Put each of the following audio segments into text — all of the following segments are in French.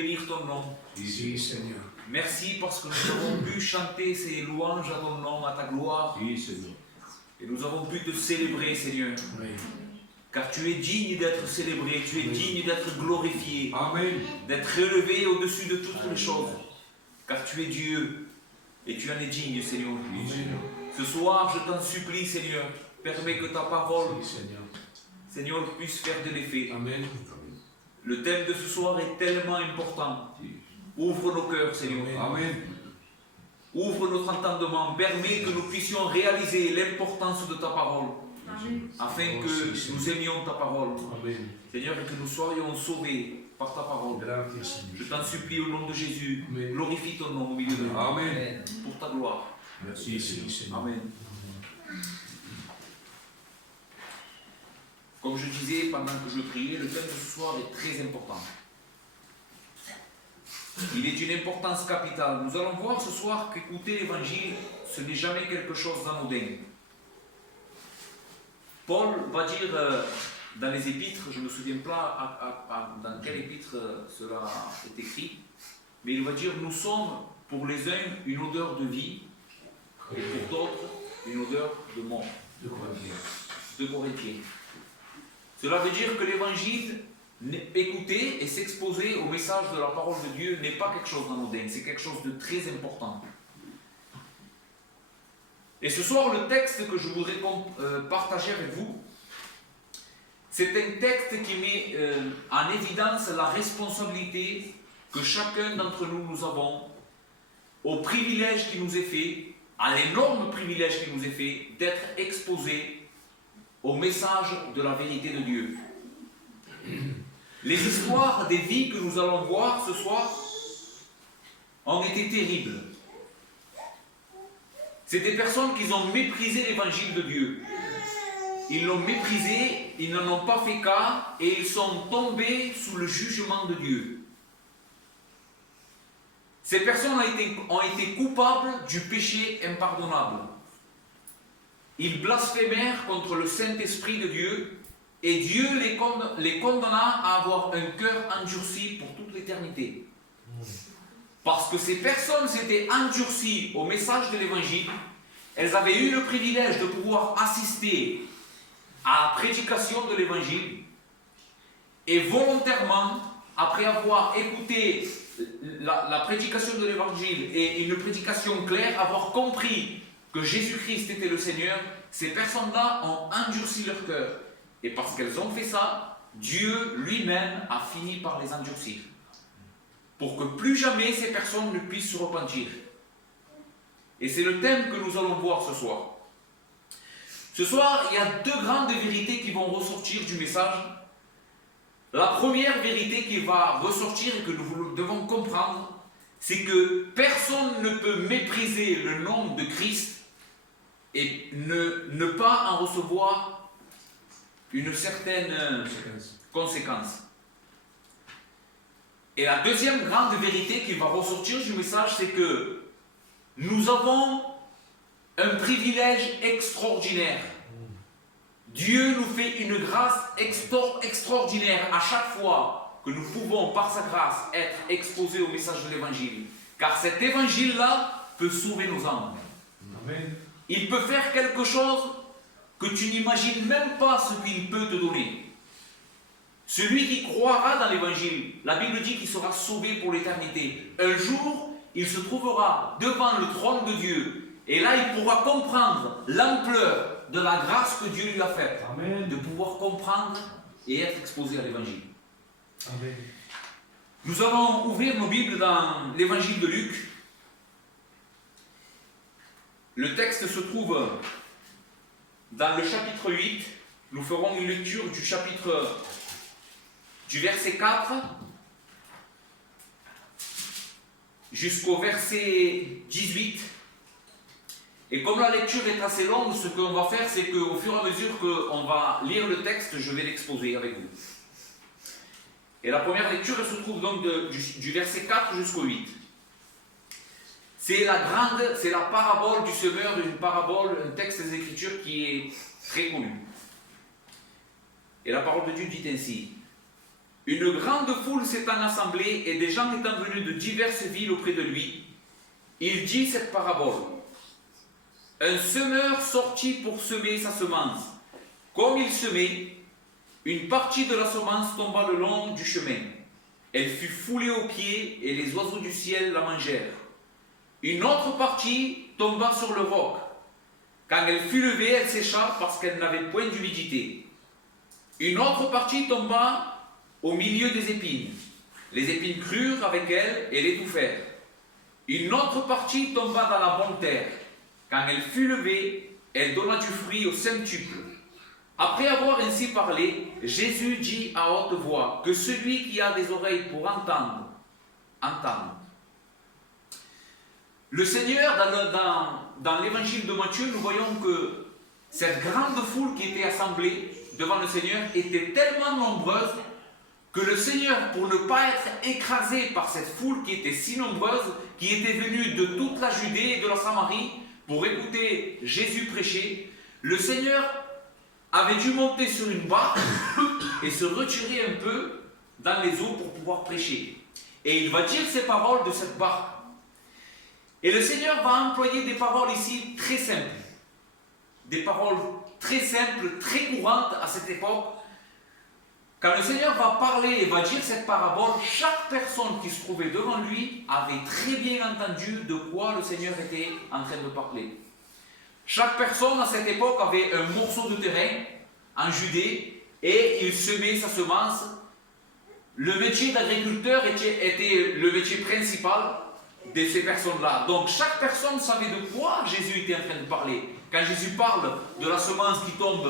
bénir ton nom. Oui, Seigneur. Merci parce que nous avons pu chanter ces louanges à ton nom, à ta gloire. Oui, Seigneur. Et nous avons pu te célébrer, Seigneur. Oui. Car tu es digne d'être célébré, tu es digne d'être glorifié, Amen. d'être élevé au-dessus de toutes les choses. Car tu es Dieu et tu en es digne, Seigneur. Oui, Seigneur. Ce soir, je t'en supplie, Seigneur, permets que ta parole, Oui, Seigneur. Seigneur, puisse faire de l'effet. Amen. Le thème de ce soir est tellement important. Ouvre nos cœurs, Seigneur. Amen. Ouvre notre entendement. Permets que nous puissions réaliser l'importance de ta parole. Amen. Afin que nous aimions ta parole. Amen. Seigneur, et que nous soyons sauvés par ta parole. Gracias, Je Seigneur. t'en supplie au nom de Jésus. Amen. Glorifie ton nom au milieu de nous. Amen. Pour ta gloire. Merci, Seigneur. Amen. Comme je disais pendant que je priais, le thème de ce soir est très important. Il est d'une importance capitale. Nous allons voir ce soir qu'écouter l'évangile, ce n'est jamais quelque chose d'anodin. Paul va dire dans les épîtres, je ne me souviens pas dans quel épître cela est écrit, mais il va dire, nous sommes pour les uns une odeur de vie, et pour d'autres une odeur de mort. De Corinthiens. De Corinthiens. Cela veut dire que l'évangile, écouter et s'exposer au message de la parole de Dieu n'est pas quelque chose d'anodin, c'est quelque chose de très important. Et ce soir, le texte que je voudrais partager avec vous, c'est un texte qui met en évidence la responsabilité que chacun d'entre nous avons au privilège qui nous est fait, à l'énorme privilège qui nous est fait d'être exposés au message de la vérité de Dieu. Les histoires des vies que nous allons voir ce soir ont été terribles. C'est des personnes qui ont méprisé l'évangile de Dieu. Ils l'ont méprisé, ils n'en ont pas fait cas et ils sont tombés sous le jugement de Dieu. Ces personnes ont été coupables du péché impardonnable. Ils blasphémèrent contre le Saint-Esprit de Dieu et Dieu les condamna à avoir un cœur endurci pour toute l'éternité. Parce que ces personnes s'étaient endurcies au message de l'Évangile, elles avaient eu le privilège de pouvoir assister à la prédication de l'Évangile et volontairement, après avoir écouté la prédication de l'Évangile et une prédication claire, avoir compris que Jésus-Christ était le Seigneur, ces personnes-là ont endurci leur cœur. Et parce qu'elles ont fait ça, Dieu lui-même a fini par les endurcir. Pour que plus jamais ces personnes ne puissent se repentir. Et c'est le thème que nous allons voir ce soir. Ce soir, il y a deux grandes vérités qui vont ressortir du message. La première vérité qui va ressortir et que nous devons comprendre, c'est que personne ne peut mépriser le nom de Christ et ne pas en recevoir une certaine conséquence. Et la deuxième grande vérité qui va ressortir du message, c'est que nous avons un privilège extraordinaire. Dieu nous fait une grâce extraordinaire à chaque fois que nous pouvons, par sa grâce, être exposés au message de l'Évangile. Car cet Évangile-là peut sauver nos âmes. Amen. Il peut faire quelque chose que tu n'imagines même pas ce qu'il peut te donner. Celui qui croira dans l'Évangile, la Bible dit qu'il sera sauvé pour l'éternité. Un jour, il se trouvera devant le trône de Dieu. Et là, il pourra comprendre l'ampleur de la grâce que Dieu lui a faite. Amen. De pouvoir comprendre et être exposé à l'Évangile. Amen. Nous allons ouvrir nos Bibles dans l'Évangile de Luc. Le texte se trouve dans le chapitre 8. Nous ferons une lecture du verset 4 jusqu'au verset 18. Et comme la lecture est assez longue, ce qu'on va faire, c'est qu'au fur et à mesure qu'on va lire le texte, je vais l'exposer avec vous. Et la première lecture, elle se trouve donc du verset 4 jusqu'au 8. C'est la parabole du semeur, une parabole, un texte des Écritures qui est très connu. Et la parole de Dieu dit ainsi: une grande foule s'étant assemblée et des gens étant venus de diverses villes auprès de lui, il dit cette parabole. Un semeur sortit pour semer sa semence. Comme il semait, une partie de la semence tomba le long du chemin. Elle fut foulée aux pieds et les oiseaux du ciel la mangèrent. Une autre partie tomba sur le roc. Quand elle fut levée, elle sécha parce qu'elle n'avait point d'humidité. Une autre partie tomba au milieu des épines. Les épines crurent avec elle et l'étouffèrent. Une autre partie tomba dans la bonne terre. Quand elle fut levée, elle donna du fruit au centuple. Après avoir ainsi parlé, Jésus dit à haute voix que celui qui a des oreilles pour entendre, entende. Le Seigneur, dans l'évangile de Matthieu, nous voyons que cette grande foule qui était assemblée devant le Seigneur était tellement nombreuse que le Seigneur, pour ne pas être écrasé par cette foule qui était si nombreuse, qui était venue de toute la Judée et de la Samarie pour écouter Jésus prêcher, le Seigneur avait dû monter sur une barque et se retirer un peu dans les eaux pour pouvoir prêcher. Et il va dire ces paroles de cette barque. Et le Seigneur va employer des paroles ici très simples. Des paroles très simples, très courantes à cette époque. Quand le Seigneur va parler et va dire cette parabole, chaque personne qui se trouvait devant lui avait très bien entendu de quoi le Seigneur était en train de parler. Chaque personne à cette époque avait un morceau de terrain en Judée et il semait sa semence. Le métier d'agriculteur était le métier principal de ces personnes-là. Donc chaque personne savait de quoi Jésus était en train de parler. Quand Jésus parle de la semence qui tombe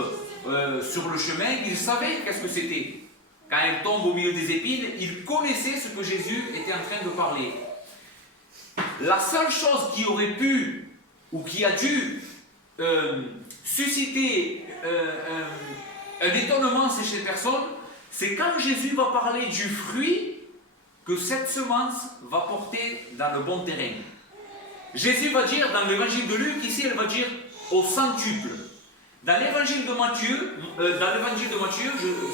sur le chemin, il savait qu'est-ce que c'était. Quand elle tombe au milieu des épines, il connaissait ce que Jésus était en train de parler. La seule chose qui aurait pu, ou qui a dû susciter un étonnement chez ces personnes, c'est quand Jésus va parler du fruit que cette semence va porter dans le bon terrain. Jésus va dire dans l'évangile de Luc, ici elle va dire au centuple. Dans l'évangile de Matthieu,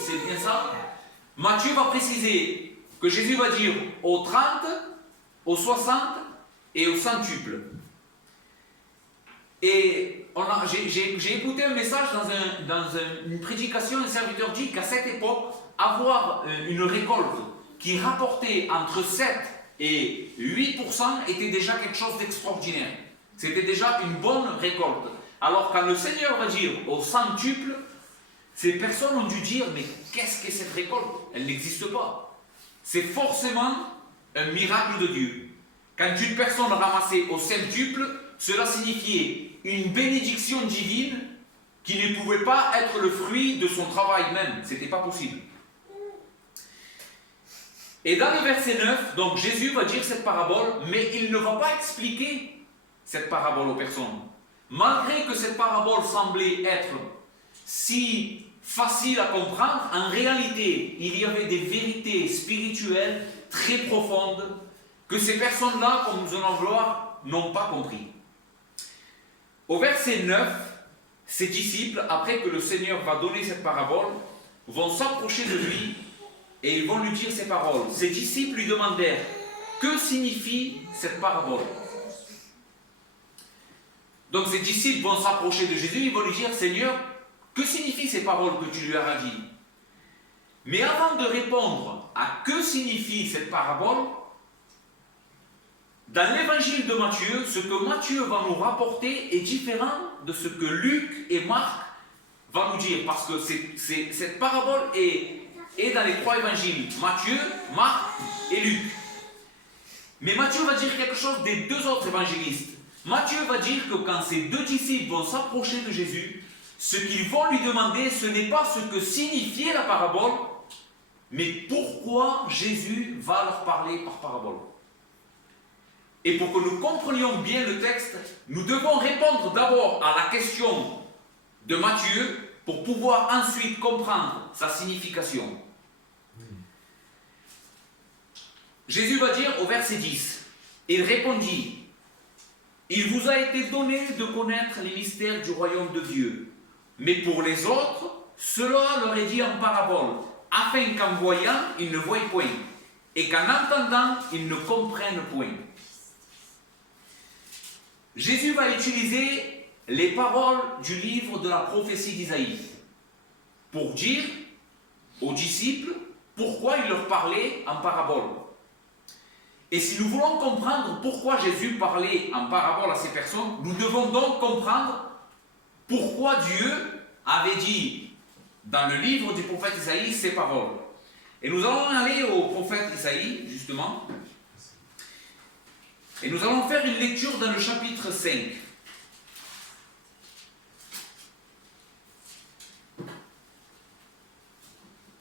c'est bien ça, Matthieu va préciser que Jésus va dire au 30, au 60 et au centuple. Et j'ai écouté un message dans une prédication, un serviteur dit qu'à cette époque, avoir une récolte qui rapportait entre 7 et 8% était déjà quelque chose d'extraordinaire. C'était déjà une bonne récolte. Alors quand le Seigneur va dire au centuple, ces personnes ont dû dire, mais qu'est-ce que cette récolte? Elle n'existe pas. C'est forcément un miracle de Dieu. Quand une personne ramassait au centuple, cela signifiait une bénédiction divine qui ne pouvait pas être le fruit de son travail même. Ce n'était pas possible. Et dans le verset 9, donc Jésus va dire cette parabole, mais il ne va pas expliquer cette parabole aux personnes. Malgré que cette parabole semblait être si facile à comprendre, en réalité, il y avait des vérités spirituelles très profondes que ces personnes-là, comme nous allons voir, n'ont pas compris. Au verset 9, ses disciples, après que le Seigneur va donner cette parabole, vont s'approcher de lui et ils vont lui dire ces paroles. Ses disciples lui demandèrent, que signifie cette parabole? Donc ses disciples vont s'approcher de Jésus, ils vont lui dire, Seigneur, que signifient ces paroles que tu lui as dit? Mais avant de répondre à que signifie cette parabole, dans l'évangile de Matthieu, ce que Matthieu va nous rapporter est différent de ce que Luc et Marc vont nous dire, parce que cette parabole est dans les trois évangiles, Matthieu, Marc et Luc. Mais Matthieu va dire quelque chose des deux autres évangélistes. Matthieu va dire que quand ces deux disciples vont s'approcher de Jésus, ce qu'ils vont lui demander, ce n'est pas ce que signifiait la parabole, mais pourquoi Jésus va leur parler par parabole. Et pour que nous comprenions bien le texte, nous devons répondre d'abord à la question de Matthieu pour pouvoir ensuite comprendre sa signification. Jésus va dire au verset 10, il répondit, il vous a été donné de connaître les mystères du royaume de Dieu, mais pour les autres, cela leur est dit en parabole, afin qu'en voyant, ils ne voient point, et qu'en entendant, ils ne comprennent point. Jésus va utiliser les paroles du livre de la prophétie d'Isaïe pour dire aux disciples pourquoi il leur parlait en parabole. Et si nous voulons comprendre pourquoi Jésus parlait en parabole à ces personnes, nous devons donc comprendre pourquoi Dieu avait dit dans le livre du prophète Isaïe ces paroles. Et nous allons aller au prophète Isaïe, justement, et nous allons faire une lecture dans le chapitre 5.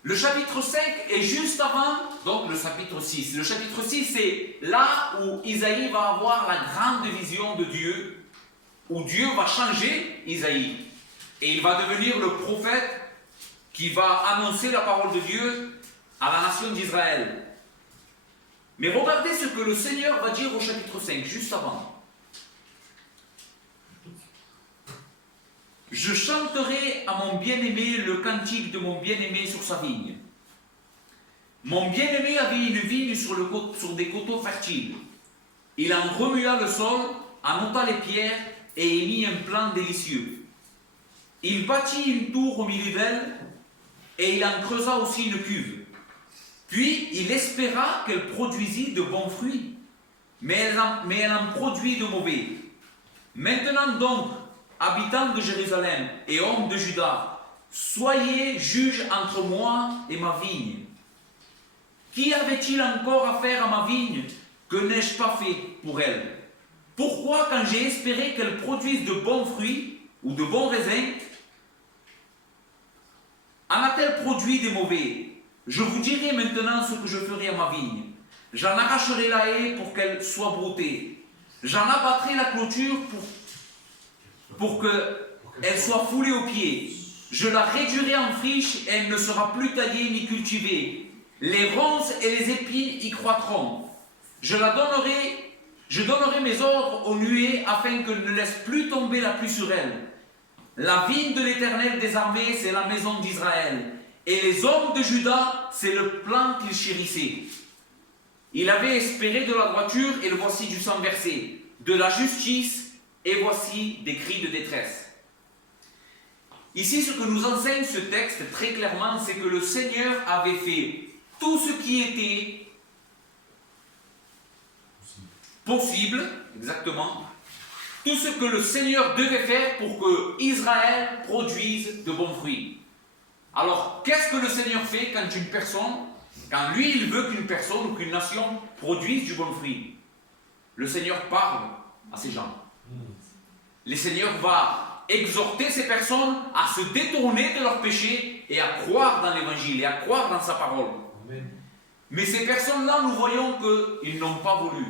Le chapitre 5 est juste avant, donc le chapitre 6. Le chapitre 6, c'est là où Isaïe va avoir la grande vision de Dieu, où Dieu va changer Isaïe. Et il va devenir le prophète qui va annoncer la parole de Dieu à la nation d'Israël. Mais regardez ce que le Seigneur va dire au chapitre 5, juste avant. Je chanterai à mon bien-aimé le cantique de mon bien-aimé sur sa vigne. Mon bien-aimé avait une vigne sur des coteaux fertiles. Il en remua le sol, en ôta les pierres et y mit un plan délicieux. Il bâtit une tour au milieu d'elle et il en creusa aussi une cuve. Puis il espéra qu'elle produisit de bons fruits, mais elle en produit de mauvais. Maintenant donc, habitants de Jérusalem et hommes de Juda, soyez juges entre moi et ma vigne. Qui avait-il encore à faire à ma vigne que n'ai-je pas fait pour elle? Pourquoi, quand j'ai espéré qu'elle produise de bons fruits ou de bons raisins, en a-t-elle produit des mauvais? Je vous dirai maintenant ce que je ferai à ma vigne. J'en arracherai la haie pour qu'elle soit broutée. J'en abattrai la clôture pour qu'elle soit foulée aux pieds. Je la réduirai en friche et elle ne sera plus taillée ni cultivée. Les ronces et les épines y croîtront. Je donnerai mes ordres aux nuées afin qu'elles ne laissent plus tomber la pluie sur elle. La vigne de l'Éternel des armées, c'est la maison d'Israël. Et les hommes de Juda, c'est le plan qu'il chérissait. Il avait espéré de la droiture, et le voici du sang versé, de la justice, et voici des cris de détresse. Ici, ce que nous enseigne ce texte très clairement, c'est que le Seigneur avait fait tout ce qui était possible, exactement, tout ce que le Seigneur devait faire pour que Israël produise de bons fruits. Alors, qu'est-ce que le Seigneur fait quand lui, il veut qu'une personne ou qu'une nation produise du bon fruit? Le Seigneur parle à ces gens. Le Seigneur va exhorter ces personnes à se détourner de leurs péchés et à croire dans l'Évangile et à croire dans sa parole. Amen. Mais ces personnes-là, nous voyons qu'ils n'ont pas voulu.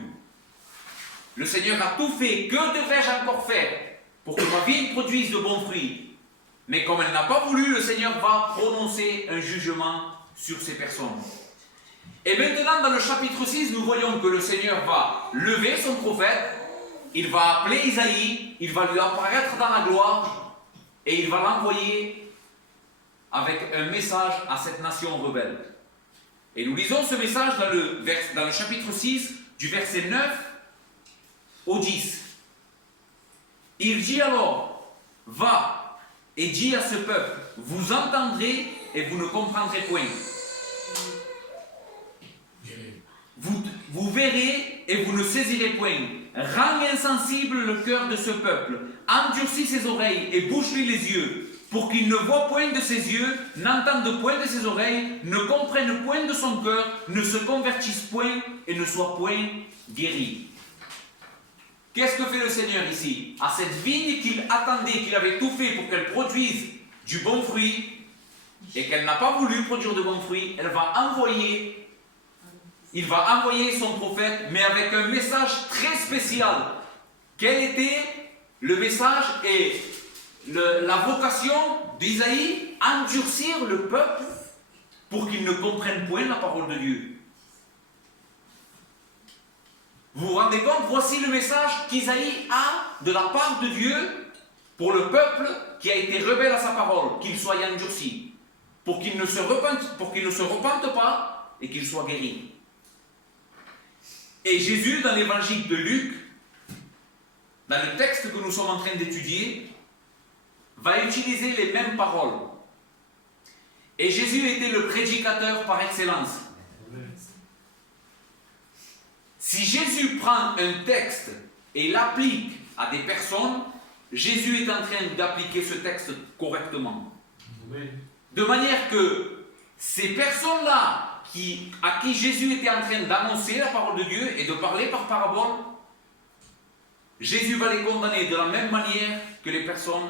Le Seigneur a tout fait. Que devrais-je encore faire pour que ma vigne produise de bons fruits? Mais comme elle n'a pas voulu, le Seigneur va prononcer un jugement sur ces personnes. Et maintenant, dans le chapitre 6, nous voyons que le Seigneur va lever son prophète, il va appeler Isaïe, il va lui apparaître dans la gloire, et il va l'envoyer avec un message à cette nation rebelle. Et nous lisons ce message dans le chapitre 6, du verset 9 au 10. Il dit alors, va, et dis à ce peuple, vous entendrez et vous ne comprendrez point. Vous verrez et vous ne saisirez point. Rends insensible le cœur de ce peuple, endurcis ses oreilles et bouche-lui les yeux, pour qu'il ne voie point de ses yeux, n'entende point de ses oreilles, ne comprenne point de son cœur, ne se convertisse point et ne soit point guéri. Qu'est-ce que fait le Seigneur ici? À cette vigne qu'il attendait, qu'il avait tout fait pour qu'elle produise du bon fruit, et qu'elle n'a pas voulu produire de bons fruits, il va envoyer son prophète, mais avec un message très spécial. Quel était le message et la vocation d'Isaïe? Endurcir le peuple pour qu'il ne comprenne point la parole de Dieu. Vous vous rendez compte? Voici le message qu'Isaïe a de la part de Dieu pour le peuple qui a été rebelle à sa parole, qu'il soit endurci. pour qu'ils ne se repentent pas et qu'ils soient guéris. Et Jésus, dans l'évangile de Luc, dans le texte que nous sommes en train d'étudier, va utiliser les mêmes paroles. Et Jésus était le prédicateur par excellence. Si Jésus prend un texte et l'applique à des personnes, Jésus est en train d'appliquer ce texte correctement. De manière que ces personnes-là à qui Jésus était en train d'annoncer la parole de Dieu et de parler par parabole, Jésus va les condamner de la même manière que les personnes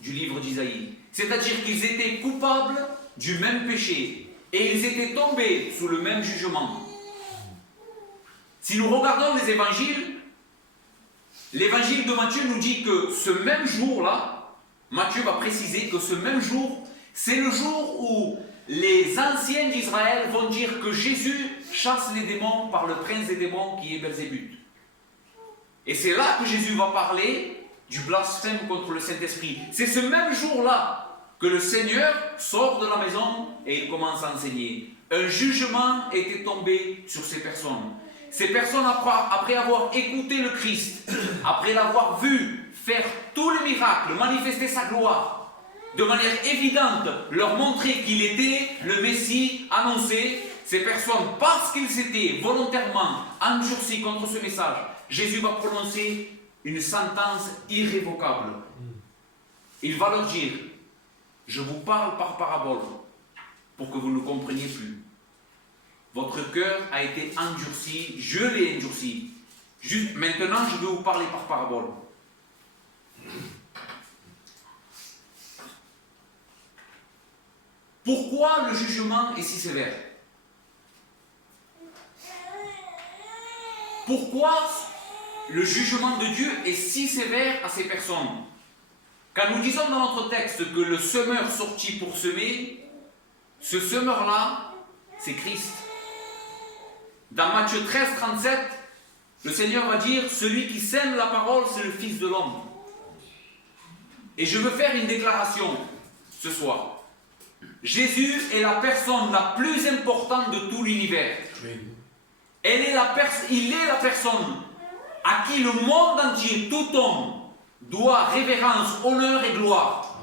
du livre d'Isaïe. C'est-à-dire qu'ils étaient coupables du même péché et ils étaient tombés sous le même jugement. Si nous regardons les évangiles, l'évangile de Matthieu nous dit que ce même jour-là, Matthieu va préciser que ce même jour, c'est le jour où les anciens d'Israël vont dire que Jésus chasse les démons par le prince des démons qui est Belzébuth. Et c'est là que Jésus va parler du blasphème contre le Saint-Esprit. C'est ce même jour-là que le Seigneur sort de la maison et il commence à enseigner. Un jugement était tombé sur ces personnes. Ces personnes, après avoir écouté le Christ, après l'avoir vu faire tous les miracles, manifester sa gloire, de manière évidente, leur montrer qu'il était le Messie annoncé, ces personnes, parce qu'ils s'étaient volontairement endurcis contre ce message, Jésus va prononcer une sentence irrévocable. Il va leur dire, je vous parle par parabole, pour que vous ne compreniez plus. Votre cœur a été endurci, je l'ai endurci. Maintenant, je vais vous parler par parabole. Pourquoi le jugement est si sévère? Pourquoi le jugement de Dieu est si sévère à ces personnes? Quand nous disons dans notre texte que le semeur sortit pour semer, ce semeur-là, c'est Christ. Dans Matthieu 13, 37, le Seigneur va dire, celui qui sème la parole, c'est le Fils de l'homme. Et je veux faire une déclaration ce soir. Jésus est la personne la plus importante de tout l'univers. Il est la personne à qui le monde entier, tout homme, doit révérence, honneur et gloire.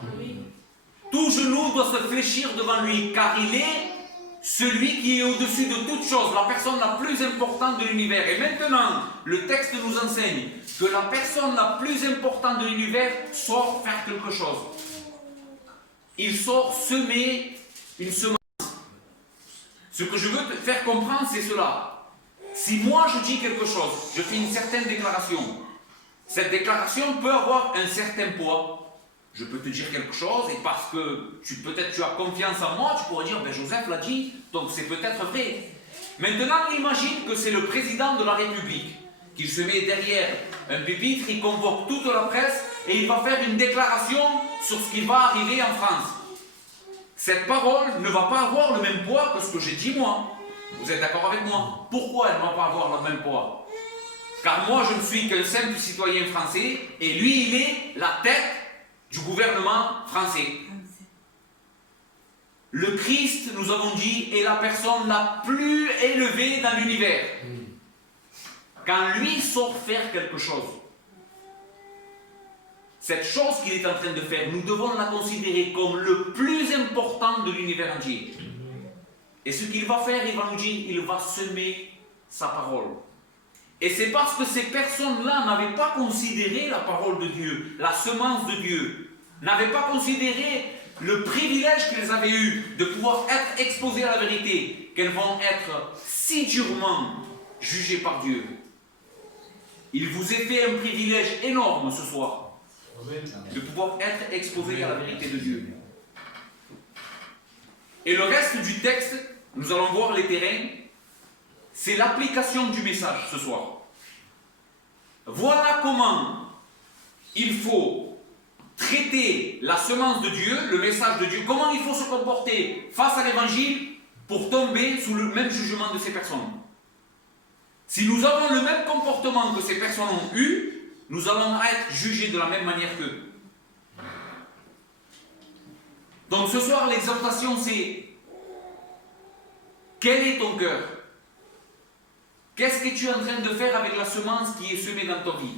Tout genou doit se fléchir devant lui, car il est celui qui est au-dessus de toute chose, la personne la plus importante de l'univers. Et maintenant, le texte nous enseigne que la personne la plus importante de l'univers sort faire quelque chose. Il sort semer une semence. Ce que je veux te faire comprendre, c'est cela. Si moi je dis quelque chose, je fais une certaine déclaration, cette déclaration peut avoir un certain poids. Je peux te dire quelque chose et parce que peut-être tu as confiance en moi, tu pourrais dire, ben Joseph l'a dit, donc c'est peut-être vrai. Maintenant, imagine que c'est le président de la République, qu'il se met derrière un pupitre, il convoque toute la presse et il va faire une déclaration sur ce qui va arriver en France. Cette parole ne va pas avoir le même poids que ce que j'ai dit moi. Vous êtes d'accord avec moi? Pourquoi elle ne va pas avoir le même poids? Car moi, je ne suis qu'un simple citoyen français et lui, il est la tête du gouvernement français. Le Christ, nous avons dit, est la personne la plus élevée dans l'univers. Quand lui sort faire quelque chose, cette chose qu'il est en train de faire, nous devons la considérer comme le plus important de l'univers entier. Et ce qu'il va faire, il va nous dire, il va semer sa parole. Et c'est parce que ces personnes-là n'avaient pas considéré la parole de Dieu, la semence de Dieu, n'avaient pas considéré le privilège qu'elles avaient eu de pouvoir être exposées à la vérité, qu'elles vont être si durement jugées par Dieu. Il vous est fait un privilège énorme ce soir, de pouvoir être exposées à la vérité de Dieu. Et le reste du texte, nous allons voir les terrains, c'est l'application du message ce soir. Voilà comment il faut traiter la semence de Dieu, le message de Dieu, comment il faut se comporter face à l'évangile pour tomber sous le même jugement de ces personnes. Si nous avons le même comportement que ces personnes ont eu, nous allons être jugés de la même manière qu'eux. Donc ce soir, l'exhortation, c'est quel est ton cœur? Qu'est-ce que tu es en train de faire avec la semence qui est semée dans ta vie?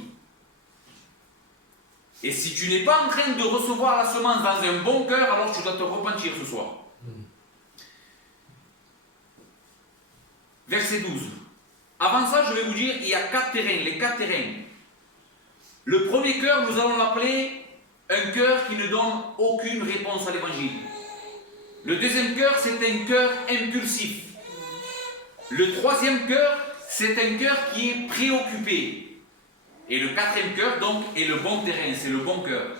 Et si tu n'es pas en train de recevoir la semence dans un bon cœur, alors tu dois te repentir ce soir. Verset 12. Avant ça, je vais vous dire, il y a 4 terrains, les 4 terrains. Le premier cœur, nous allons l'appeler un cœur qui ne donne aucune réponse à l'évangile. Le deuxième cœur, c'est un cœur impulsif. Le troisième cœur, c'est un cœur qui est préoccupé. Et le quatrième cœur, donc, est le bon terrain, c'est le bon cœur.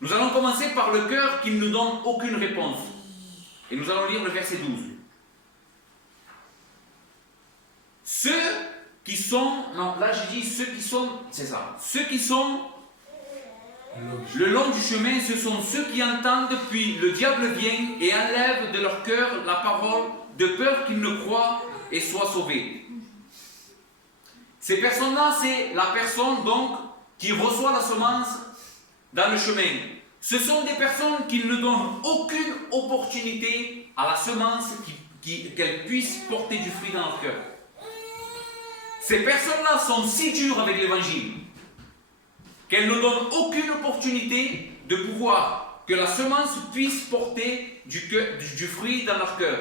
Nous allons commencer par le cœur qui ne donne aucune réponse. Et nous allons lire le verset 12. Ceux qui sont, non, là je dis ceux qui sont, c'est ça, ceux qui sont le long du chemin, ce sont ceux qui entendent, puis le diable vient et enlève de leur cœur la parole, de peur qu'ils ne croient et soient sauvés. Ces personnes-là, c'est la personne donc qui reçoit la semence dans le chemin. Ce sont des personnes qui ne donnent aucune opportunité à la semence qu'elle puisse porter du fruit dans leur cœur. Ces personnes-là sont si dures avec l'évangile qu'elles ne donnent aucune opportunité de pouvoir que la semence puisse porter du fruit dans leur cœur.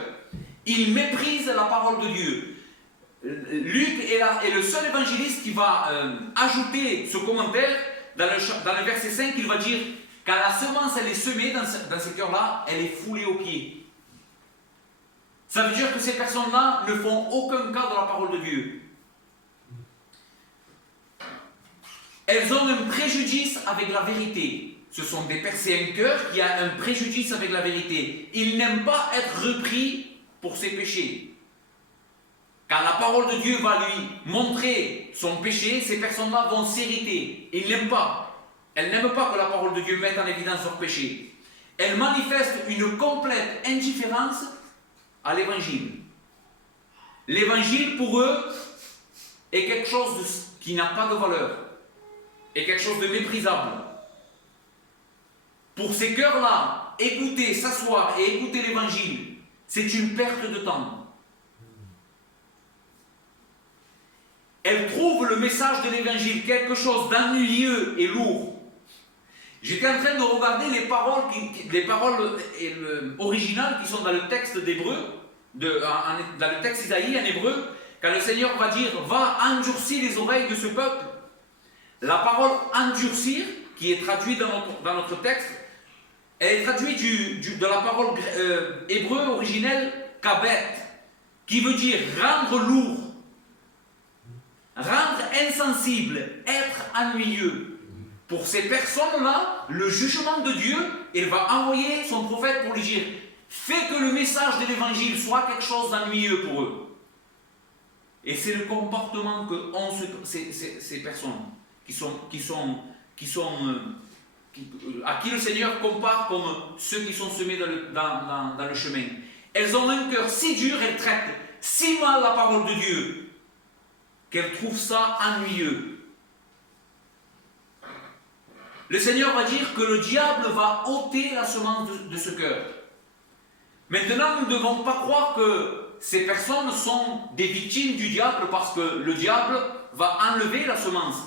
Ils méprisent la parole de Dieu. Luc est le seul évangéliste qui va ajouter ce commentaire dans le verset 5, il va dire quand la semence elle est semée dans ce cœur-là, elle est foulée aux pieds. Ça veut dire que ces personnes-là ne font aucun cas de la parole de Dieu. Elles ont un préjudice avec la vérité. C'est un cœur qui a un préjudice avec la vérité. Il n'aime pas être repris pour ses péchés. Quand la parole de Dieu va lui montrer son péché, ces personnes-là vont s'irriter. Ils n'aiment pas. Elles n'aiment pas que la parole de Dieu mette en évidence leur péché. Elles manifestent une complète indifférence à l'évangile. L'évangile, pour eux, est quelque chose qui n'a pas de valeur. Est quelque chose de méprisable. Pour ces cœurs-là, écouter, s'asseoir et écouter l'évangile, c'est une perte de temps. Elles trouvent le message de l'évangile quelque chose d'ennuyeux et lourd. J'étais en train de regarder les paroles originales qui sont dans le texte d'Hébreu, dans le texte Isaïe en hébreu, quand le Seigneur va dire « Va endurcir les oreilles de ce peuple », la parole « endurcir », qui est traduite dans notre texte, elle est traduite de la parole hébreu originelle « kabet », qui veut dire rendre lourd, rendre insensible, être ennuyeux. Pour ces personnes-là, le jugement de Dieu, il va envoyer son prophète pour lui dire « Fais que le message de l'évangile soit quelque chose d'ennuyeux pour eux ». Et c'est le comportement que ont ces personnes à qui le Seigneur compare comme ceux qui sont semés dans le chemin. Elles ont un cœur si dur, elles traitent si mal la parole de Dieu qu'elles trouvent ça ennuyeux. Le Seigneur va dire que le diable va ôter la semence de ce cœur. Maintenant, nous ne devons pas croire que ces personnes sont des victimes du diable parce que le diable va enlever la semence.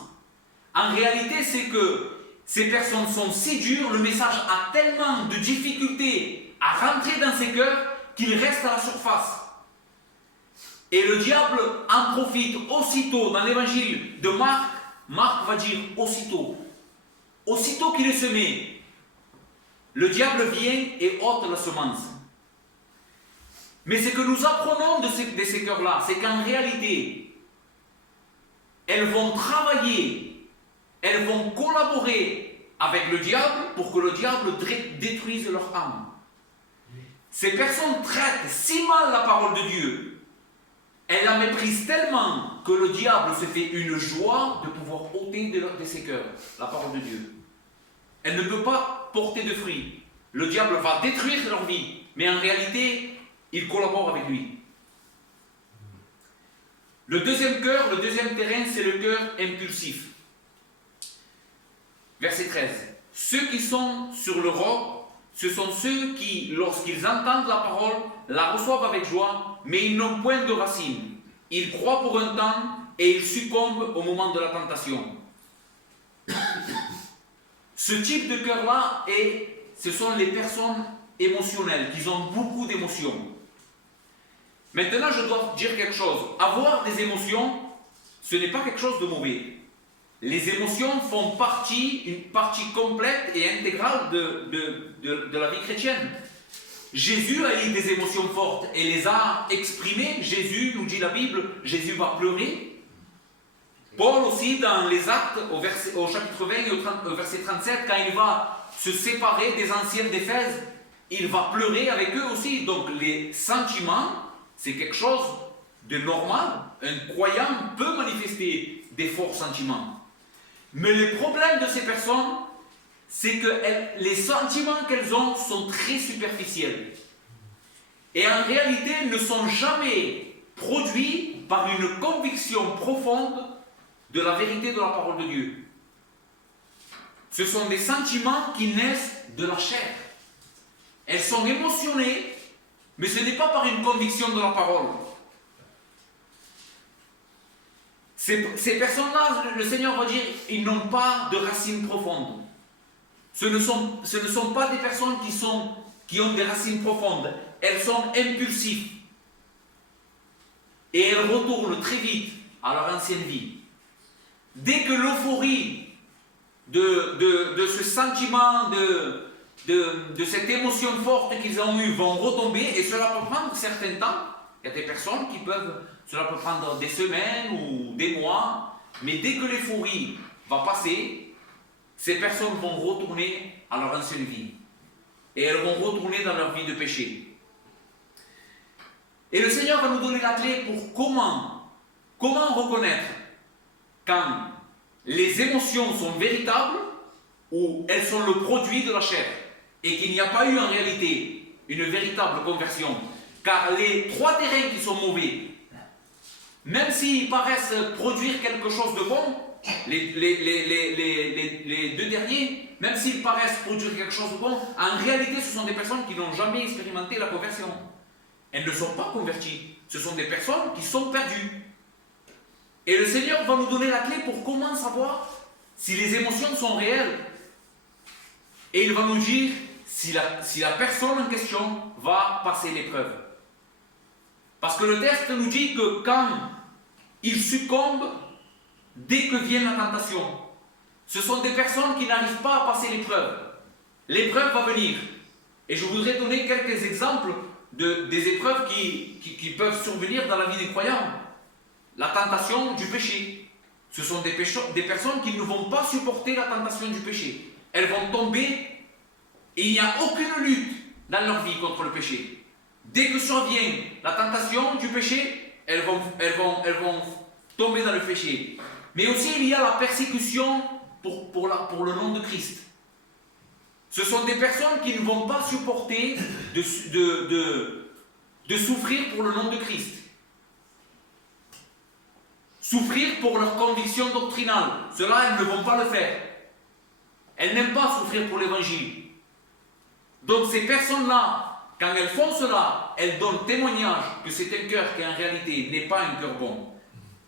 En réalité, c'est que ces personnes sont si dures, le message a tellement de difficultés à rentrer dans ces cœurs qu'il reste à la surface. Et le diable en profite aussitôt dans l'évangile de Marc. Marc va dire aussitôt. Aussitôt qu'il est semé, le diable vient et ôte la semence. Mais ce que nous apprenons de ces cœurs-là, c'est qu'en réalité, elles vont travailler, elles vont collaborer avec le diable pour que le diable détruise leur âme. Ces personnes traitent si mal la parole de Dieu, elles la méprisent tellement que le diable se fait une joie de pouvoir ôter de ses cœurs la parole de Dieu. Elle ne peut pas porter de fruits. Le diable va détruire leur vie, mais en réalité, il collabore avec lui. Le deuxième cœur, le deuxième terrain, c'est le cœur impulsif. Verset 13. Ceux qui sont sur le roc ce sont ceux qui, lorsqu'ils entendent la parole, la reçoivent avec joie, mais ils n'ont point de racines. Ils croient pour un temps et ils succombent au moment de la tentation. Ce type de cœur-là, ce sont les personnes émotionnelles, qui ont beaucoup d'émotions. Maintenant, je dois dire quelque chose. Avoir des émotions, ce n'est pas quelque chose de mauvais. Les émotions font une partie complète et intégrale de la vie chrétienne. Jésus a eu des émotions fortes et les a exprimées. Jésus, nous dit la Bible, Jésus va pleurer. Paul aussi, dans les Actes, au chapitre 20 et au verset 37, quand il va se séparer des anciens d'Éphèse, il va pleurer avec eux aussi. Donc les sentiments, c'est quelque chose de normal. Un croyant peut manifester des forts sentiments. Mais le problème de ces personnes, c'est que les sentiments qu'elles ont sont très superficiels. Et en réalité, ne sont jamais produits par une conviction profonde de la vérité de la parole de Dieu. Ce sont des sentiments qui naissent de la chair. Elles sont émotionnées, mais ce n'est pas par une conviction de la parole. Ces personnes-là, le Seigneur va dire, ils n'ont pas de racines profondes. Ce ne sont pas des personnes qui ont des racines profondes. Elles sont impulsives. Et elles retournent très vite à leur ancienne vie. Dès que l'euphorie de ce sentiment, de cette émotion forte qu'ils ont eue vont retomber, et cela peut prendre un certain temps. Il y a des personnes cela peut prendre des semaines ou des mois, mais dès que l'euphorie va passer, ces personnes vont retourner à leur ancienne vie. Et elles vont retourner dans leur vie de péché. Et le Seigneur va nous donner la clé pour comment reconnaître quand les émotions sont véritables ou elles sont le produit de la chair et qu'il n'y a pas eu en réalité une véritable conversion. Car les trois terrains qui sont mauvais, même s'ils paraissent produire quelque chose de bon, les deux derniers, même s'ils paraissent produire quelque chose de bon, en réalité ce sont des personnes qui n'ont jamais expérimenté la conversion. Elles ne sont pas converties. Ce sont des personnes qui sont perdues. Et le Seigneur va nous donner la clé pour comment savoir si les émotions sont réelles. Et il va nous dire si la personne en question va passer l'épreuve. Parce que le texte nous dit que quand il succombe, dès que vient la tentation, ce sont des personnes qui n'arrivent pas à passer l'épreuve. L'épreuve va venir. Et je voudrais donner quelques exemples des épreuves qui peuvent survenir dans la vie des croyants. La tentation du péché. Ce sont des personnes qui ne vont pas supporter la tentation du péché. Elles vont tomber et il n'y a aucune lutte dans leur vie contre le péché. Dès que survient la tentation du péché, elles vont tomber dans le péché. Mais aussi il y a la persécution pour le nom de Christ. Ce sont des personnes qui ne vont pas supporter de souffrir pour le nom de Christ. Souffrir pour leur conviction doctrinale. Cela, elles ne vont pas le faire. Elles n'aiment pas souffrir pour l'évangile. Donc ces personnes-là, quand elles font cela, elles donnent témoignage que c'est un cœur qui en réalité n'est pas un cœur bon.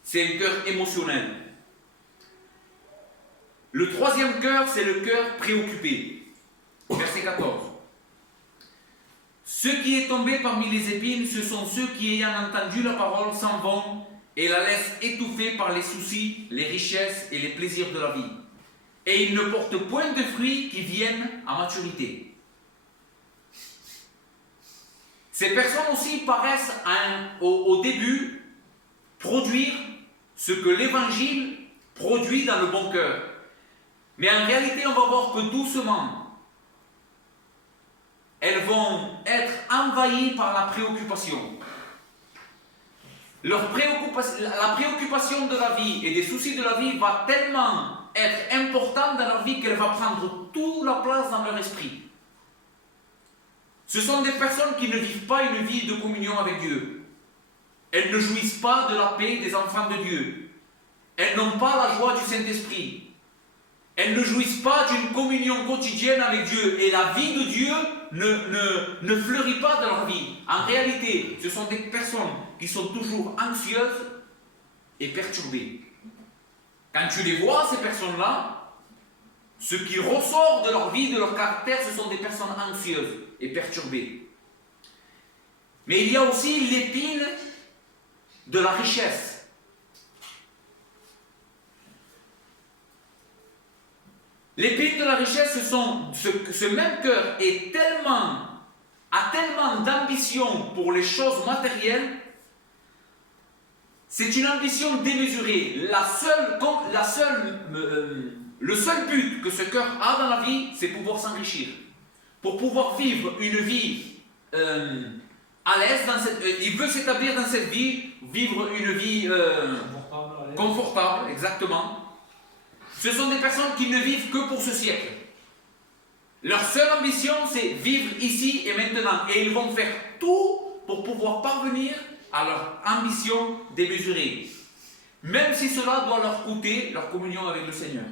C'est un cœur émotionnel. Le troisième cœur, c'est le cœur préoccupé. Verset 14. Ceux qui est tombé parmi les épines, ce sont ceux qui, ayant entendu la parole, s'en vont et la laissent étouffée par les soucis, les richesses et les plaisirs de la vie. Et ils ne portent point de fruits qui viennent à maturité. Ces personnes aussi paraissent au début produire ce que l'évangile produit dans le bon cœur. Mais en réalité, on va voir que doucement, elles vont être envahies par la préoccupation. La préoccupation de la vie et des soucis de la vie va tellement être importante dans leur vie qu'elle va prendre toute la place dans leur esprit. Ce sont des personnes qui ne vivent pas une vie de communion avec Dieu. Elles ne jouissent pas de la paix des enfants de Dieu. Elles n'ont pas la joie du Saint-Esprit. Elles ne jouissent pas d'une communion quotidienne avec Dieu. Et la vie de Dieu ne fleurit pas dans leur vie. En réalité, ce sont des personnes qui sont toujours anxieuses et perturbées. Quand tu les vois, ces personnes-là, ce qui ressort de leur vie, de leur caractère, ce sont des personnes anxieuses et perturbées. Mais il y a aussi l'épine de la richesse. L'épine de la richesse, ce même cœur a tellement d'ambition pour les choses matérielles. C'est une ambition démesurée. Le seul but que ce cœur a dans la vie, c'est pouvoir s'enrichir. Pour pouvoir vivre une vie à l'aise, il veut s'établir dans cette vie, vivre une vie confortable, exactement. Ce sont des personnes qui ne vivent que pour ce siècle. Leur seule ambition, c'est vivre ici et maintenant. Et ils vont faire tout pour pouvoir parvenir à leur ambition démesurée. Même si cela doit leur coûter leur communion avec le Seigneur.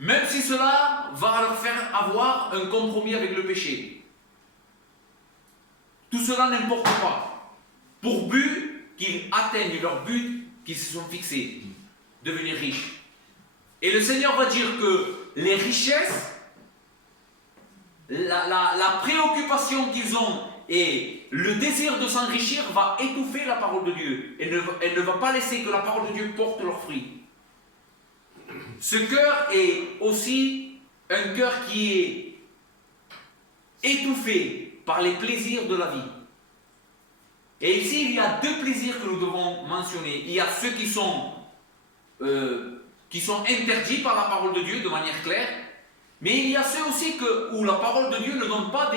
Même si cela va leur faire avoir un compromis avec le péché. Tout cela n'importe pas. Pour but qu'ils atteignent leur but qu'ils se sont fixés. Devenir riches. Et le Seigneur va dire que les richesses, la préoccupation qu'ils ont et le désir de s'enrichir va étouffer la parole de Dieu. Elle ne va pas laisser que la parole de Dieu porte leurs fruits. Ce cœur est aussi un cœur qui est étouffé par les plaisirs de la vie. Et ici, il y a deux plaisirs que nous devons mentionner. Il y a ceux qui sont interdits par la parole de Dieu de manière claire, mais il y a ceux aussi où la parole de Dieu ne donne pas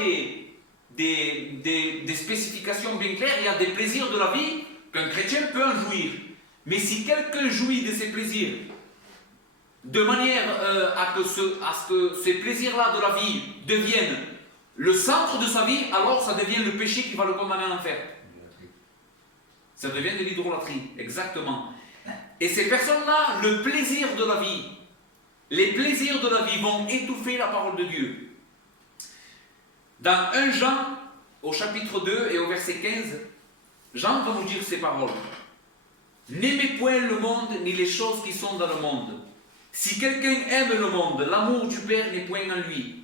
des spécifications bien claires. Il y a des plaisirs de la vie qu'un chrétien peut en jouir. Mais si quelqu'un jouit de ces plaisirs de manière à ce que ces plaisirs-là de la vie deviennent le centre de sa vie, alors ça devient le péché qui va le condamner en enfer. Ça devient de l'idolâtrie, exactement. Et ces personnes-là, le plaisir de la vie, les plaisirs de la vie vont étouffer la parole de Dieu. Dans 1 Jean, au chapitre 2 et au verset 15, Jean va nous dire ces paroles. N'aimez point le monde ni les choses qui sont dans le monde. Si quelqu'un aime le monde, l'amour du Père n'est point en lui.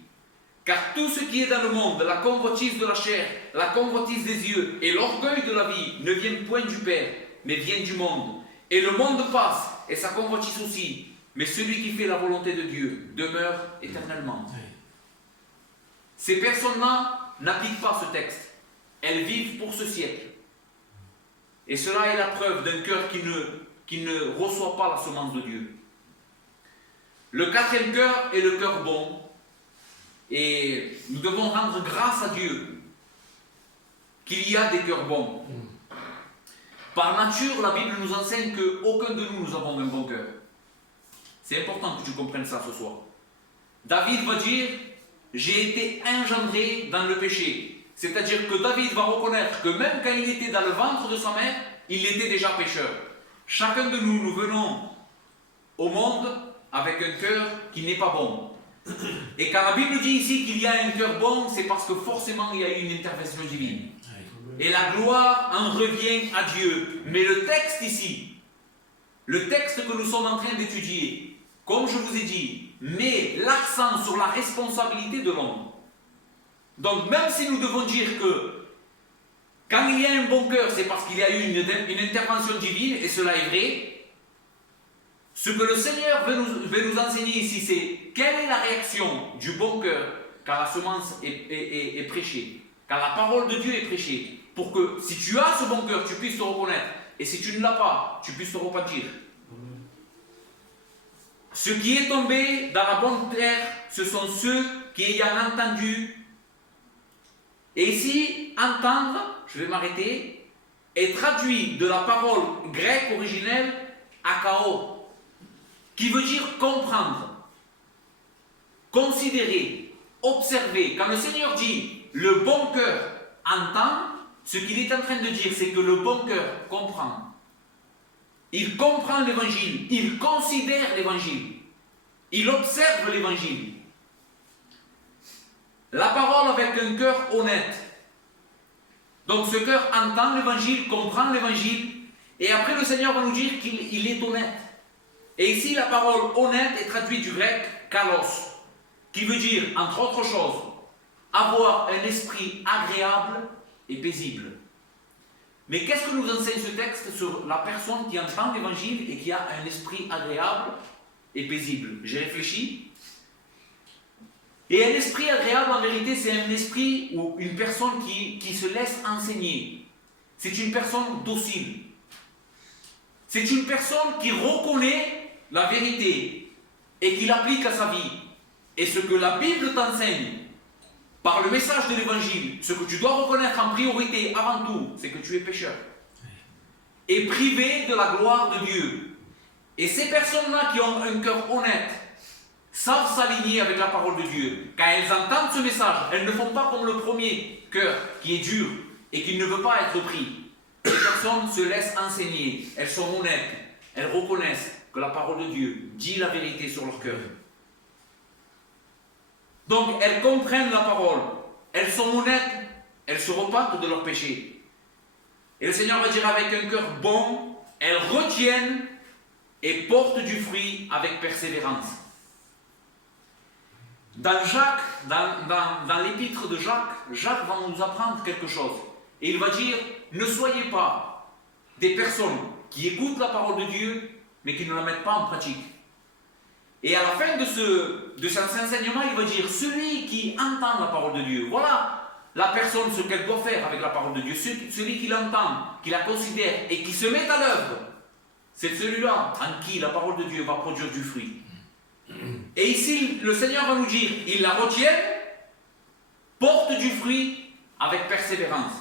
Car tout ce qui est dans le monde, la convoitise de la chair, la convoitise des yeux et l'orgueil de la vie ne viennent point du Père, mais viennent du monde. Et le monde passe, et sa convoitise aussi. Mais celui qui fait la volonté de Dieu demeure éternellement. Ces personnes-là n'appliquent pas ce texte. Elles vivent pour ce siècle. Et cela est la preuve d'un cœur qui ne reçoit pas la semence de Dieu. Le quatrième cœur est le cœur bon. Et nous devons rendre grâce à Dieu qu'il y a des cœurs bons. Par nature, la Bible nous enseigne qu'aucun de nous avons un bon cœur. C'est important que tu comprennes ça ce soir. David va dire, j'ai été engendré dans le péché. C'est-à-dire que David va reconnaître que même quand il était dans le ventre de sa mère, il était déjà pécheur. Chacun de nous, nous venons au monde avec un cœur qui n'est pas bon. Et quand la Bible dit ici qu'il y a un cœur bon, c'est parce que forcément il y a eu une intervention divine. Et la gloire en revient à Dieu. Mais le texte ici, le texte que nous sommes en train d'étudier, comme je vous ai dit, met l'accent sur la responsabilité de l'homme. Donc même si nous devons dire que quand il y a un bon cœur, c'est parce qu'il y a eu une intervention divine, et cela est vrai, ce que le Seigneur veut nous enseigner ici, c'est quelle est la réaction du bon cœur quand la semence est prêchée, quand la parole de Dieu est prêchée, pour que si tu as ce bon cœur, tu puisses te reconnaître, et si tu ne l'as pas, tu puisses te repentir. Ce qui est tombé dans la bonne terre, ce sont ceux qui ayant entendu. Et ici, entendre, je vais m'arrêter, est traduit de la parole grecque originelle akao, qui veut dire comprendre, considérer, observer. Quand le Seigneur dit le bon cœur entend, ce qu'il est en train de dire, c'est que le bon cœur comprend. Il comprend l'évangile, il considère l'évangile, il observe l'évangile. La parole avec un cœur honnête. Donc ce cœur entend l'évangile, comprend l'évangile, et après le Seigneur va nous dire qu'il est honnête. Et ici la parole honnête est traduite du grec kalos, qui veut dire, entre autres choses, avoir un esprit agréable et paisible. Mais qu'est-ce que nous enseigne ce texte sur la personne qui entend l'évangile et qui a un esprit agréable et paisible? J'ai réfléchi. Et un esprit agréable, en vérité, c'est un esprit ou une personne qui se laisse enseigner. C'est une personne docile. C'est une personne qui reconnaît la vérité et qui l'applique à sa vie. Et ce que la Bible t'enseigne, par le message de l'évangile, ce que tu dois reconnaître en priorité avant tout, c'est que tu es pécheur. Et privé de la gloire de Dieu. Et ces personnes-là qui ont un cœur honnête, savent s'aligner avec la parole de Dieu. Quand elles entendent ce message, elles ne font pas comme le premier cœur qui est dur et qui ne veut pas être pris. Les personnes se laissent enseigner, elles sont honnêtes, elles reconnaissent que la parole de Dieu dit la vérité sur leur cœur. Donc elles comprennent la parole, elles sont honnêtes, elles se repentent de leurs péchés. Et le Seigneur va dire avec un cœur bon, elles retiennent et portent du fruit avec persévérance. Dans Jacques, dans l'épître de Jacques, Jacques va nous apprendre quelque chose. Et il va dire, ne soyez pas des personnes qui écoutent la parole de Dieu, mais qui ne la mettent pas en pratique. Et à la fin de cet enseignement, il va dire, celui qui entend la parole de Dieu, voilà la personne, ce qu'elle doit faire avec la parole de Dieu, celui qui l'entend, qui la considère et qui se met à l'œuvre, c'est celui-là en qui la parole de Dieu va produire du fruit. Et ici, le Seigneur va nous dire, ils la retiennent, portent du fruit avec persévérance.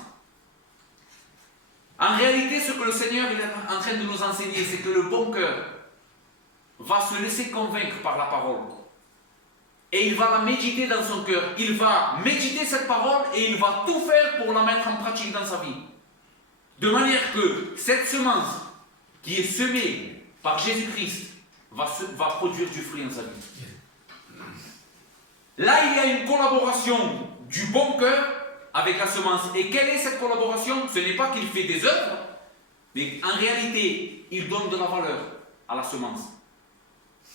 En réalité, ce que le Seigneur est en train de nous enseigner, c'est que le bon cœur va se laisser convaincre par la parole. Et il va la méditer dans son cœur. Il va méditer cette parole et il va tout faire pour la mettre en pratique dans sa vie. De manière que cette semence qui est semée par Jésus-Christ va produire du fruit en sa vie. Là, il y a une collaboration du bon cœur avec la semence. Et quelle est cette collaboration? Ce n'est pas qu'il fait des œuvres, mais en réalité, il donne de la valeur à la semence.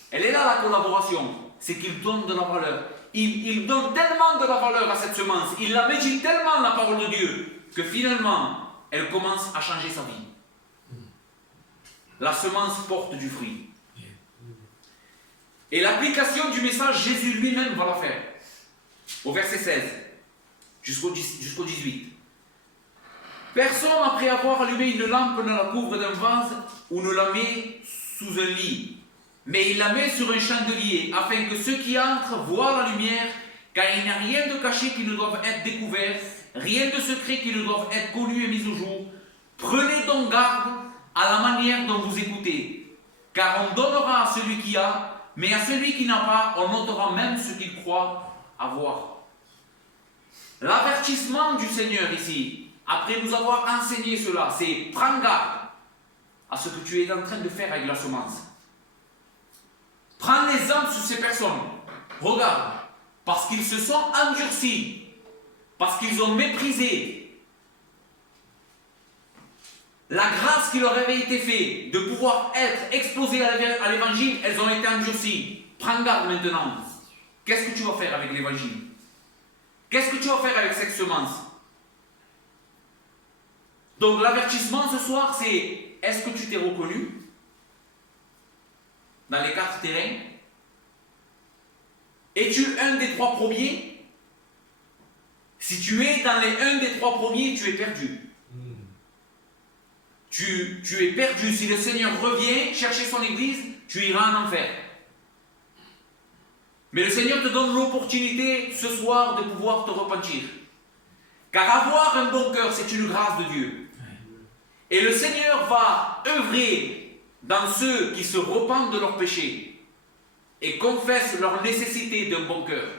Elle est là la collaboration, c'est qu'il donne de la valeur. Il donne tellement de la valeur à cette semence, il la médite tellement la parole de Dieu, que finalement, elle commence à changer sa vie. La semence porte du fruit. Et l'application du message, Jésus lui-même va la faire. Au verset 16, jusqu'au 18. Personne, après avoir allumé une lampe, ne la couvre d'un vase ou ne la met sous un lit, mais il la met sur un chandelier, afin que ceux qui entrent voient la lumière, car il n'y a rien de caché qui ne doive être découvert, rien de secret qui ne doive être connu et mis au jour. Prenez donc garde à la manière dont vous écoutez, car on donnera à celui qui a, mais à celui qui n'a pas, on ôtera même ce qu'il croit avoir. L'avertissement du Seigneur ici, après nous avoir enseigné cela, c'est prends garde à ce que tu es en train de faire avec la semence. Prends l'exemple sur ces personnes. Regarde, parce qu'ils se sont endurcis, parce qu'ils ont méprisé la grâce qui leur avait été faite de pouvoir être exposés à l'évangile, elles ont été endurcies. Prends garde maintenant. Qu'est-ce que tu vas faire avec l'évangile? Qu'est-ce que tu vas faire avec cette semence? Donc l'avertissement ce soir, c'est est-ce que tu t'es reconnu dans les 4 terrains? Es-tu un des 3 premiers? Si tu es dans les 1 des 3 premiers, tu es perdu. Tu es perdu. Si le Seigneur revient chercher son église, tu iras en enfer. Mais le Seigneur te donne l'opportunité ce soir de pouvoir te repentir. Car avoir un bon cœur, c'est une grâce de Dieu. Et le Seigneur va œuvrer dans ceux qui se repentent de leurs péchés et confessent leur nécessité d'un bon cœur.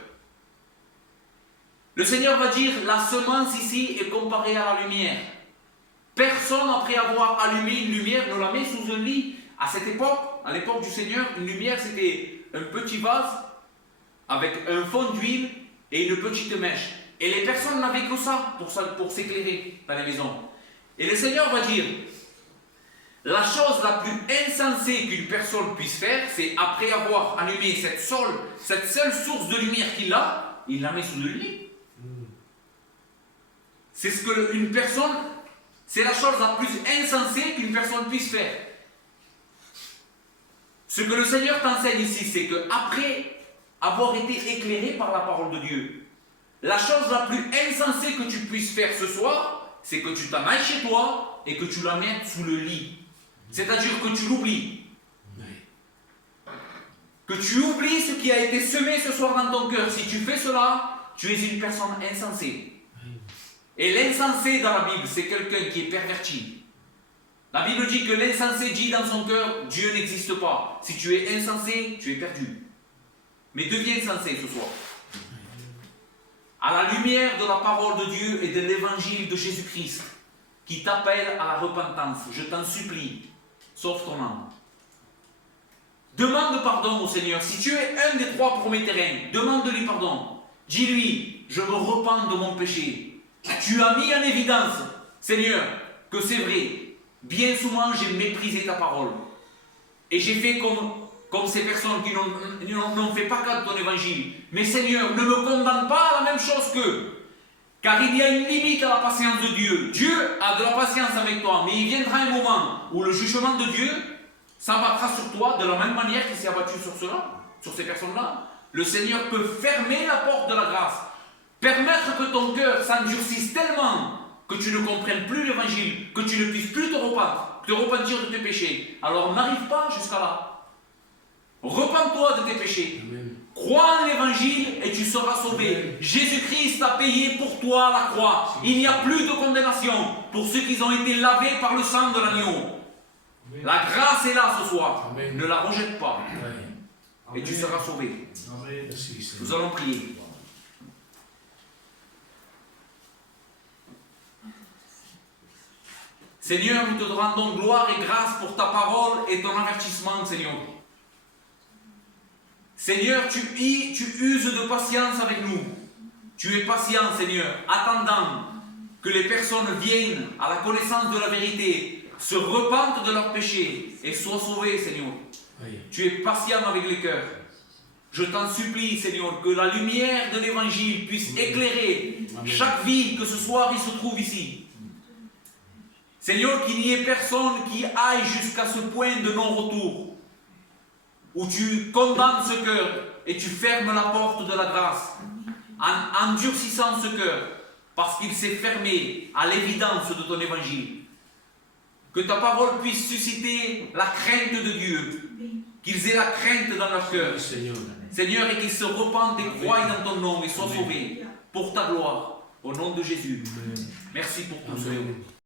Le Seigneur va dire, la semence ici est comparée à la lumière. Personne, après avoir allumé une lumière, ne la met sous un lit. À cette époque, à l'époque du Seigneur, une lumière, c'était un petit vase avec un fond d'huile et une petite mèche. Et les personnes n'avaient que ça pour s'éclairer dans les maisons. Et le Seigneur va dire, la chose la plus insensée qu'une personne puisse faire, c'est après avoir allumé cette seule source de lumière qu'il a, il la met sous le lit. C'est ce que une personne, c'est la chose la plus insensée qu'une personne puisse faire. Ce que le Seigneur t'enseigne ici, c'est que après avoir été éclairé par la parole de Dieu, la chose la plus insensée que tu puisses faire ce soir, c'est que tu t'en ailles chez toi et que tu la mettes sous le lit. C'est-à-dire que tu l'oublies. Que tu oublies ce qui a été semé ce soir dans ton cœur. Si tu fais cela, tu es une personne insensée. Et l'insensé dans la Bible, c'est quelqu'un qui est perverti. La Bible dit que l'insensé dit dans son cœur, Dieu n'existe pas. Si tu es insensé, tu es perdu. Mais deviens sensé ce soir. À la lumière de la parole de Dieu et de l'évangile de Jésus-Christ, qui t'appelle à la repentance, je t'en supplie, sauve ton âme. Demande pardon au Seigneur. Si tu es un des 3 premiers terrains, demande-lui pardon. Dis-lui, je me repens de mon péché. Tu as mis en évidence, Seigneur, que c'est vrai. Bien souvent, j'ai méprisé ta parole. Et j'ai fait comme ces personnes qui n'ont fait pas cas de ton évangile. Mais Seigneur, ne me condamne pas à la même chose qu'eux. Car il y a une limite à la patience de Dieu. Dieu a de la patience avec toi, mais il viendra un moment où le jugement de Dieu s'abattra sur toi de la même manière qu'il s'est abattu sur ces personnes-là. Le Seigneur peut fermer la porte de la grâce, permettre que ton cœur s'endurcisse tellement que tu ne comprennes plus l'évangile, que tu ne puisses plus te repentir de tes péchés. Alors n'arrive pas jusqu'à là. Repens-toi de tes péchés. Amen. Crois en l'évangile et tu seras sauvé. Jésus-Christ a payé pour toi la croix. Il n'y a plus de condamnation pour ceux qui ont été lavés par le sang de l'agneau. La grâce est là ce soir. Amen. Ne la rejette pas. Amen. Et tu seras sauvé. Amen. Nous allons prier. Seigneur, nous te rendons gloire et grâce pour ta parole et ton avertissement, Seigneur. Seigneur, tu uses de patience avec nous. Tu es patient, Seigneur, attendant que les personnes viennent à la connaissance de la vérité, se repentent de leurs péchés et soient sauvées, Seigneur. Oui. Tu es patient avec les cœurs. Je t'en supplie, Seigneur, que la lumière de l'Évangile puisse éclairer chaque vie que ce soir il se trouve ici. Seigneur, qu'il n'y ait personne qui aille jusqu'à ce point de non-retour, où tu condamnes ce cœur et tu fermes la porte de la grâce, en endurcissant ce cœur, parce qu'il s'est fermé à l'évidence de ton évangile. Que ta parole puisse susciter la crainte de Dieu, qu'ils aient la crainte dans leur cœur, Seigneur, et qu'ils se repentent et croient dans ton nom et soient sauvés pour ta gloire, au nom de Jésus. Merci pour tout cela.